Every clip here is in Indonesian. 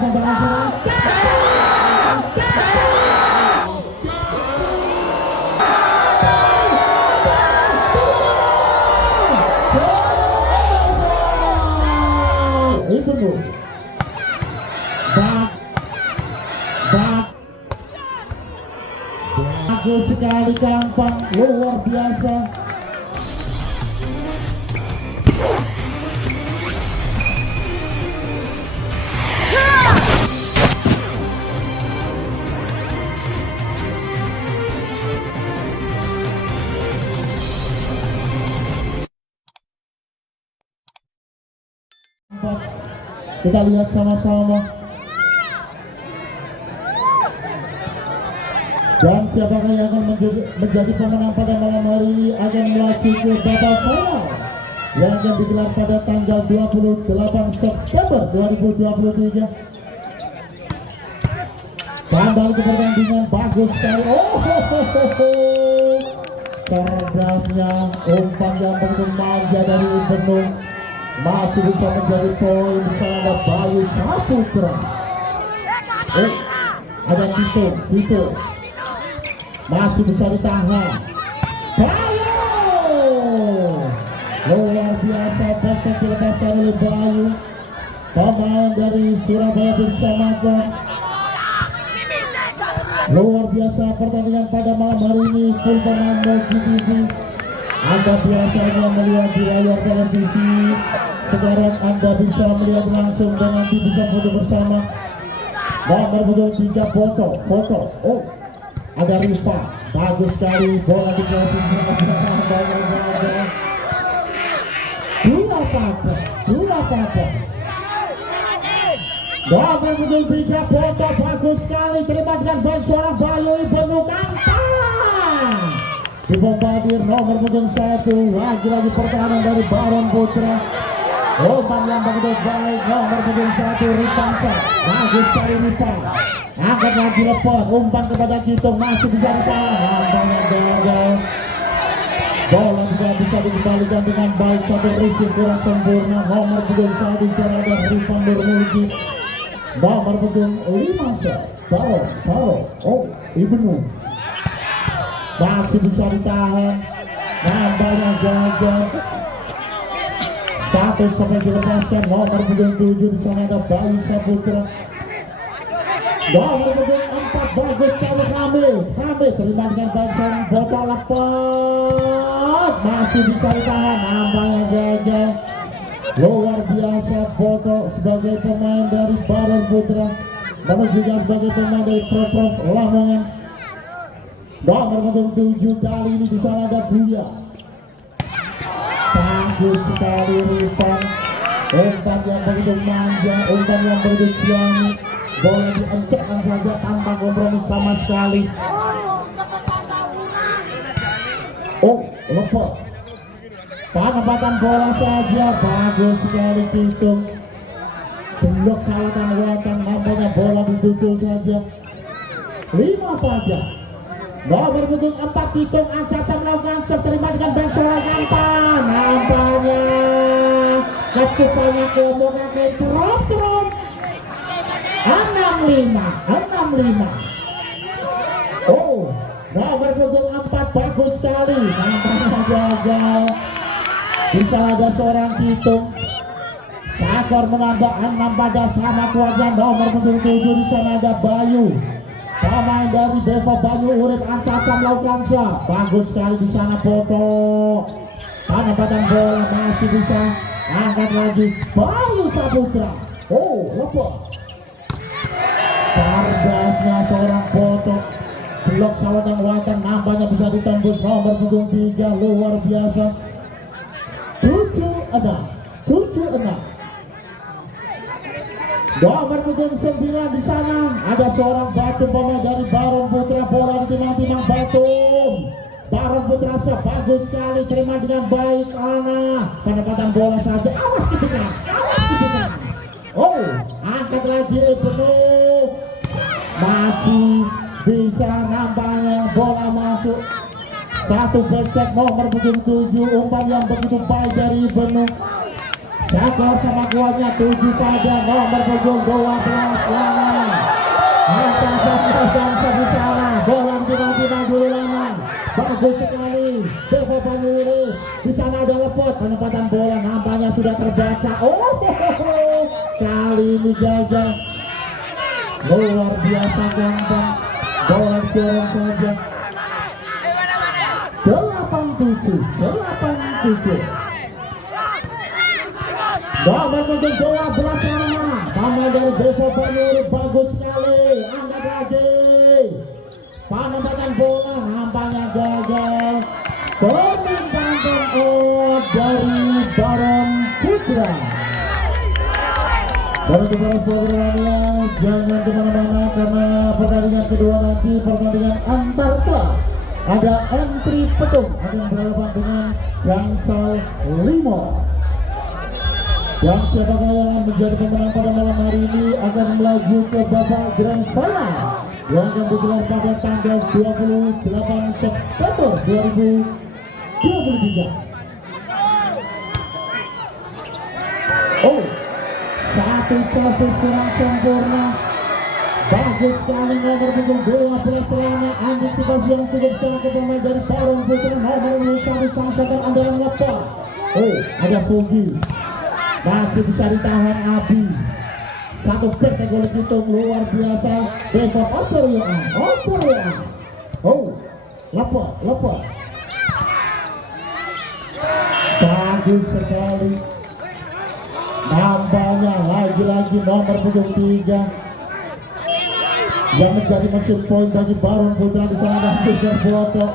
tembakan serang. Ibnu bagus sekali gampang, luar biasa. Kita lihat sama-sama. Dan siapakah yang akan menjadi pemenang pada malam hari ini akan melaju ke babak final yang akan digelar pada tanggal 28 September 2023. Kembali ke pertandingan, bagus sekali. Cerdasnya umpan yang begitu manja dari Ibnu masih bisa menjadi poin. Di sana ada Bayu Saputra. Ada Tito masih bisa ditahan. Bayu luar biasa, perfect dilepaskan oleh Bayu, pemain dari Surabaya Bersamakan. Luar biasa pertandingan pada malam hari ini, full pemain MojiTV. Anda biasanya melihat di layar televisi, sekarang Anda bisa melihat langsung dan nanti bisa foto bersama. Nomor punggung 3 foto. Ada Rifa, bagus sekali, bola dikasih dua papa. Nomor punggung 3 foto, bagus sekali, terima dengan baik seorang Bayu Ibnu Kampang. Dibombardir nomor punggung 1, lagi-lagi pertahanan dari Baron Putra. Umpan yang begitu baik, nomor punggung 1 Rifansa, bagus sekali Rifa. Angkat lagi lepas, umpan kepada Kito, masih bisa ditahan, nampaknya gagal. Bola juga bisa dikembalikan dengan baik, satu receive kurang sempurna. Nomor punggung 1 ada Rifan Nurmuji. Nomor punggung 5 Baron Ibnu masih bisa ditahan, nampaknya gagal. Satu sampai dilepaskan. Nomor punggung 7 di sana ada Bayu Saputra. Nomor punggung 4 bagus sekali Rame terima dengan baik seorang bola lepas, masih bisa ditahan, nampaknya gagal. Luar biasa Boto sebagai pemain dari Baron Putra, namun juga sebagai pemain dari Prof Lamongan. Nomor punggung 7 kali ini di sana ada Buya. Bagus sekali Rifan, umpan yang begitu manja, umpan yang begitu ciamik, bola diencekkan saja tanpa kompromi sama sekali. Lepas penempatan bola saja, bagus sekali Tito. Blok salatan watan, nampaknya bola ditutul saja. 5 pajak. Nomor punggung 4 Tito Acaca melakukan serve, terima dengan baik seorang Kampang. Nampaknya ketupannya keomongan kayak cerot. 65. Nomor punggung 4 bagus sekali, nampaknya gagal. Bisa ada seorang Tito. Sakor menambah 6 pada sama kuatnya. Nomor punggung 7 di sana ada Bayu, pemain dari Devo Banyu Urip. Ancapa melakukan sah, bagus sekali di sana foto. Penempatan bola masih bisa, angkat lagi Bayu Saputra. Lepas cerdasnya seorang foto, blok sawatan watan, nampaknya bisa ditembus. Nomor punggung 3 luar biasa. 7-6. Nomor punggung 9 di sana ada seorang Batum, pemain dari Baron Putra. Bola ditimang-timang Batum. Baron Putra bagus sekali, terima dengan baik. Penempatan bola saja, awas ketika. Angkat lagi Ibnu, masih bisa, nampaknya bola masuk. Satu back nomor punggung 7, umpan yang begitu baik dari Ibnu. Sakor sama kuatnya 7 pada nomor punggung 12 bagus sekali Devo Banyuurip. Di sana ada Lepot, penempatan bola nampaknya sudah terbaca. Kali ini gagal. Luar biasa gampang, bola dorong saja. 8-7. Nomor punggung 12 sana, pemain dari Devo Banyuurip, bagus sekali, angkat lagi. Penempatan bola nampaknya gagal. Penempatan out dari Baron Putra. Baru para programnya jangan kemana-mana karena pertandingan kedua nanti pertandingan antar klub. Ada entry petung akan berhadapan dengan Gangsal Limo. Dan siapakah yang menjadi pemenang pada malam hari ini akan melaju ke babak grand final yang akan digelar pada tanggal 28 September 2023. Satu servis kurang sempurna. Bagus sekali nomor punggung 12 selama antisipasi yang cukup sangat pemain dari Baron Putra. Nomor 1 Sangsakan andalan Lepot. Ada Fugi. Masih bisa ditahan Abi. Satu back golek itu luar biasa. Devo Ocorioan. Lepot. Bagus sekali. Nampaknya lagi-lagi nomor punggung 3 yang menjadi mesin poin bagi Baron Putra. Di sana ada Peter Boto.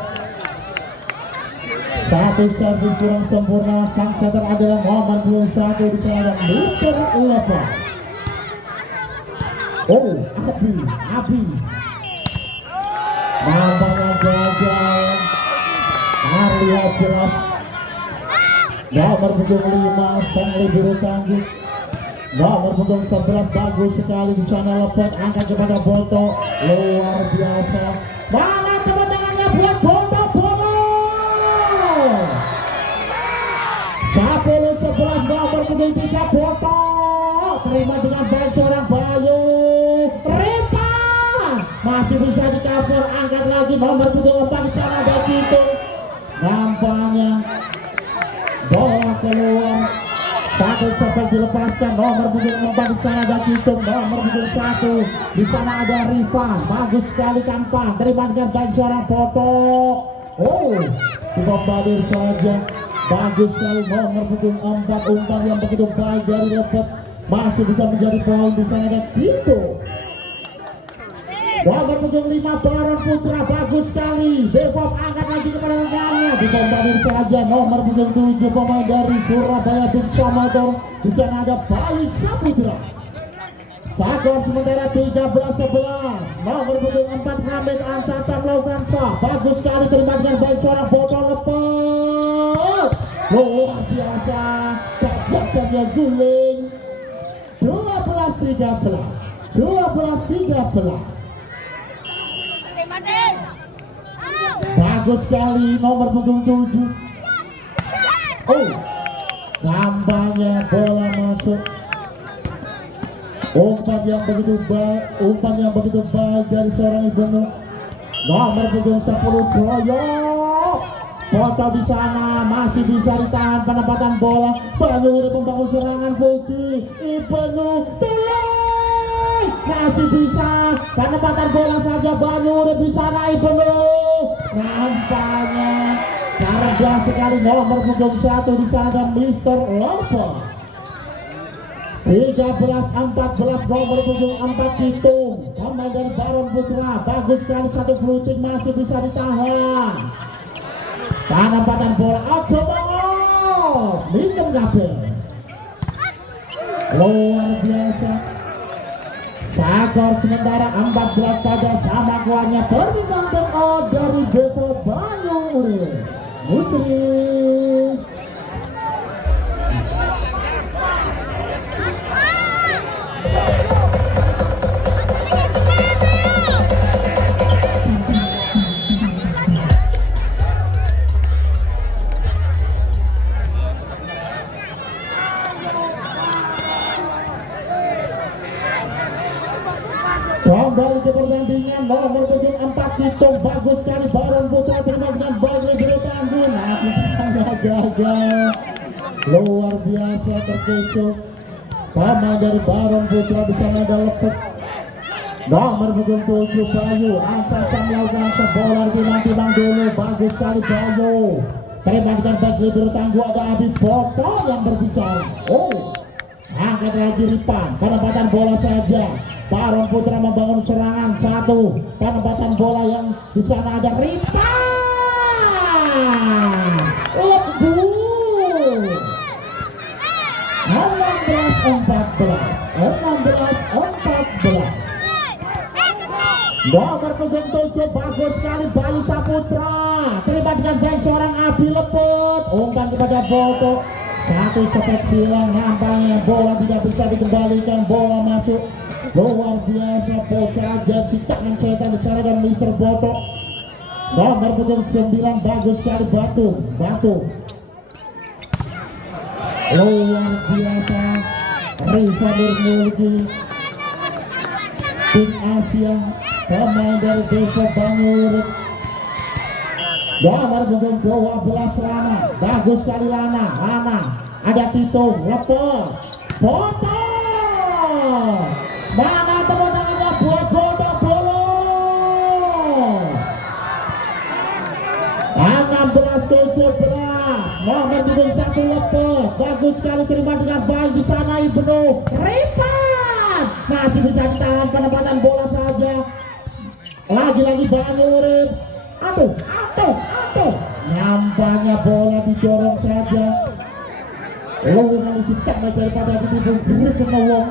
Satu servis kurang sempurna. Sang setter adalah nomor 21. Di sana ada Mr. Lepot. Abi. Nampaknya gagal. Lihat jelas. Nomor punggung 5 sang libero tangguh. Nomor punggung 11 bagus sekali di sana Lepot angkat kepada Boto. Luar biasa. Mana kemenangannya buat Boto. 10-11 nomor punggung 3 Boto. Terima dengan baik seorang Bayu. Ripa masih bisa di cover, angkat lagi nomor punggung 4 di sana ada Kitung. Nampaknya bola keluar. Satu sampai dilepaskan nomor punggung 4 di sana ada Kitung. Nomor punggung 1 di sana ada Riva. Bagus sekali Kampan. Terima dengan baik seorang Foto. Dibombardir saja. Bagus sekali nomor punggung 4 umpan yang begitu baik dari Lepot. Masih bisa menjadi poin. Di sana ada Kitung. Nomor punggung 5 Baron Putra bagus sekali. Depok angkat lagi kepada rekannya. Dibombardir saja nomor punggung 7 pemain dari Surabaya Biksa Motor. Di sana ada Bayu Saputra. Skor sementara 13-11. Nomor punggung 4 Ramit Ancaca melakukan sah. Bagus sekali terima dengan baik seorang Botol Lepot. Luar biasa. Bajaknya guling. 12-13. Bagus sekali nomor punggung 7. Nampaknya bola masuk. Umpan yang begitu baik dari seorang Ibnu. Nomor punggung 10 Proyok. Foto di sana masih bisa ditahan penempatan bola. Banyuurip membangun serangan Fuki. Ibnu tulis masih bisa penempatan bola saja Banyuurip di sana Ibnu. Nampaknya cerdas sekali nomor punggung 1 di sana dan Mr. Lepot. 13-14 nomor punggung 4 Kitung. Pemain dari Baron Putra bagus sekali satu fluting masih bisa ditahan. Penempatan bola minum kabel. Luar biasa. Skor sementara 14 pada sama kuahnya permintaan out dari Devo Banyuurip. Muslim. Kembali ke pertandingan nomor punggung 4 Kitung bagus sekali Baron Putra terima dengan baik gagal. Luar biasa terkecoh. Pemain dari Baron Putra di sana ada lepet. Nomor punggung 7 Bayu Ansasa melakukan bola timang-timang dulu. Bagus sekali Bayu. Terima dengan baik libero tangguh ada Abi Boto yang berbicara. Oh, angkat lagi Ripan. Penempatan bola saja. Baron Putra membangun serangan satu. Penempatan bola yang di sana ada Ripan. Lembut. 16-14. Nomor punggung 7 bagus sekali Bayu Saputra. Terima dengan baik seorang Abi lepet. Umpan kepada Boto. Satu step silang nampaknya bola tidak bisa dikembalikan. Bola masuk. Luar biasa bocah si tangan setan bicara dan Mr. Boto. Nomor punggung 9 bagus sekali Batu. Luar biasa Rifanur Mulki tim Asia, pemain dari Desa Bangurut. Nomor punggung 12 Lana, bagus sekali Lana. Ada Tito lepet Boto. Mana tepuk tangannya buat Boto dulu. 16-17. Nomor punggung 1 lepet, bagus sekali terima dengan baik di sana Ibnu Ripan. Masih bisa ditahan penempatan bola saja. Lagi-lagi Bangurut. Aduh. Nampaknya bola didorong saja. Lalu kali dicek daripada ditipu gerik ke Nawang.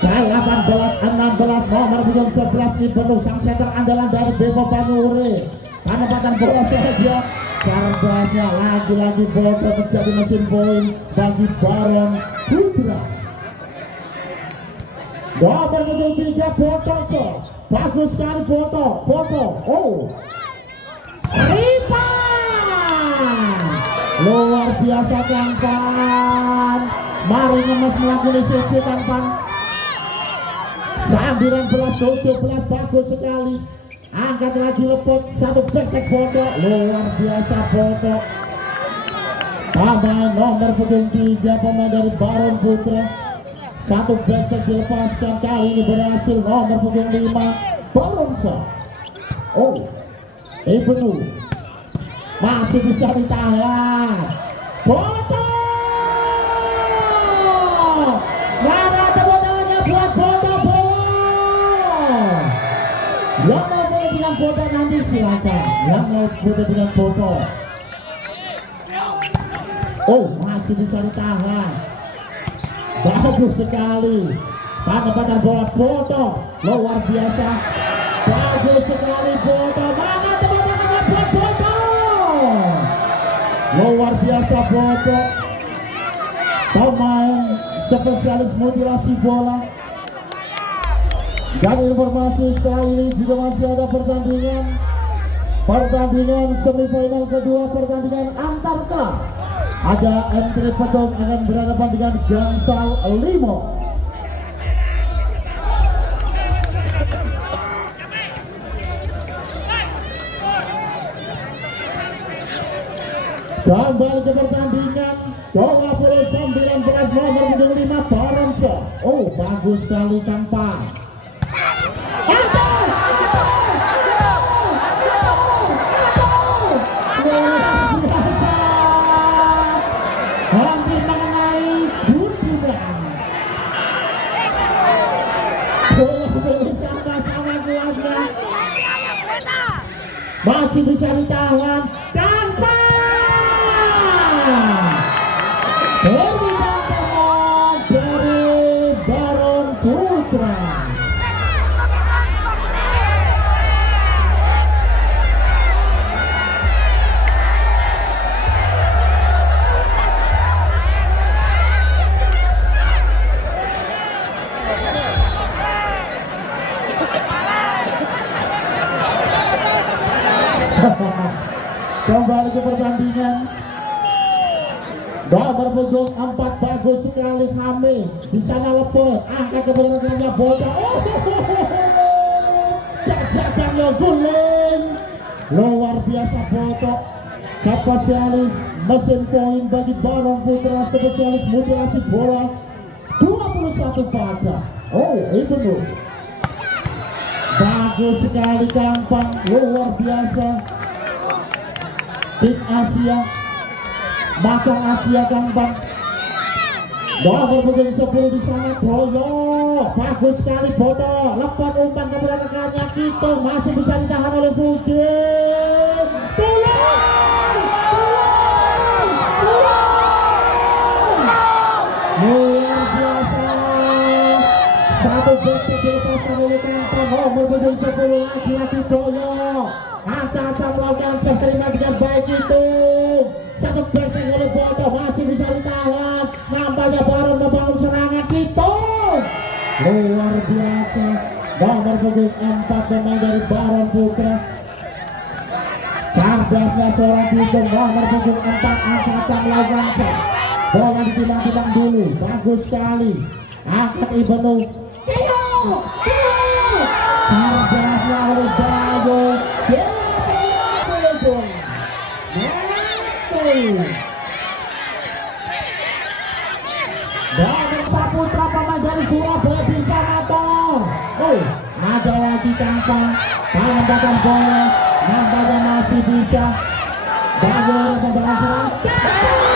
18-16 nomor punggung 11 Ibnu sang setter andalan dari Bebo Bangurut. Penempatan bola saja. Cerdasnya lagi-lagi Boto menjadi mesin poin bagi Baron Putra. Nomor punggung 3 Boto. Bagus sekali Boto. Oh, Ripan. Luar biasa Kangpan. Mari ngemas melakukan sesi Kangpan. 19-17 bagus sekali. Angkat lagi lepot. Satu back Boto. Luar biasa Boto. Pemain nomor punggung 3 pemain dari Baron Putra. Satu back dilepaskan. Kali ini berhasil. Nomor punggung 5 Baronsa. Oh, Ibnu masih bisa ditahan. Boto. Mana tepuk tangannya buat Boto. Yang mau foto dengan Boto nanti silakan. Yang mau foto dengan Boto. Oh, masih bisa ditahan. Bagus sekali. Penempatan bola Boto. Luar biasa. Bagus sekali Boto. Mana tepuk tangannya buat Boto. Luar biasa Boto. Pemain spesialis mutilasi bola. Dan informasi setelah ini juga masih ada pertandingan semifinal kedua, pertandingan antar klub. Ada Entri Pedong akan berhadapan dengan Gansal Limo. Kembali ke pertandingan 20-19 nomor punggung 5 Baronsa. Oh, bagus sekali Kangpan. Hampir mengenai bunturan. Sama-sama kuatnya. Masih bisa ditahan. Permintaan dari Baron Putra. Kembali ke pertandingan. Nomor punggung 4 bagus sekali Hame. Di sana lepet. Angkat ke belakangnya Boto. Jajak yang guling. Luar biasa Boto. spesialis mesin poin bagi Baron Putra, spesialis mutilasi bola 21 pada. Oh, Ibnu bagus sekali, gampang, luar biasa. Tim Asia, Macan Asia gampang. Nomor punggung 10 di sana, Boyo, bagus sekali Bodo, lepas umpan kepada rekannya Kito, masih bisa ditahan oleh Fugin. Luar biasa, satu detik dilepaskan oleh kantong. Nomor punggung 10 lagi-lagi Boyo, Anca melakukan save terima dengan baik itu. Satu detik oleh Bodo, masih bisa ditahan. Nampaknya baru membangun serangan Kito. Luar biasa, nomor punggung 4 pemain dari Baron Putra. Cerdasnya seorang Kito, nomor punggung 4 Anca melakukan save. Bola ditimbang-timbang dulu, bagus sekali. Angkat Ibnu. Cerdasnya oleh Bayo. Dan Saputra pemain dari Surabaya bisa motor. Ada lagi tampang penempatan bola, nampaknya masih bisa. Bayo membangun serangan.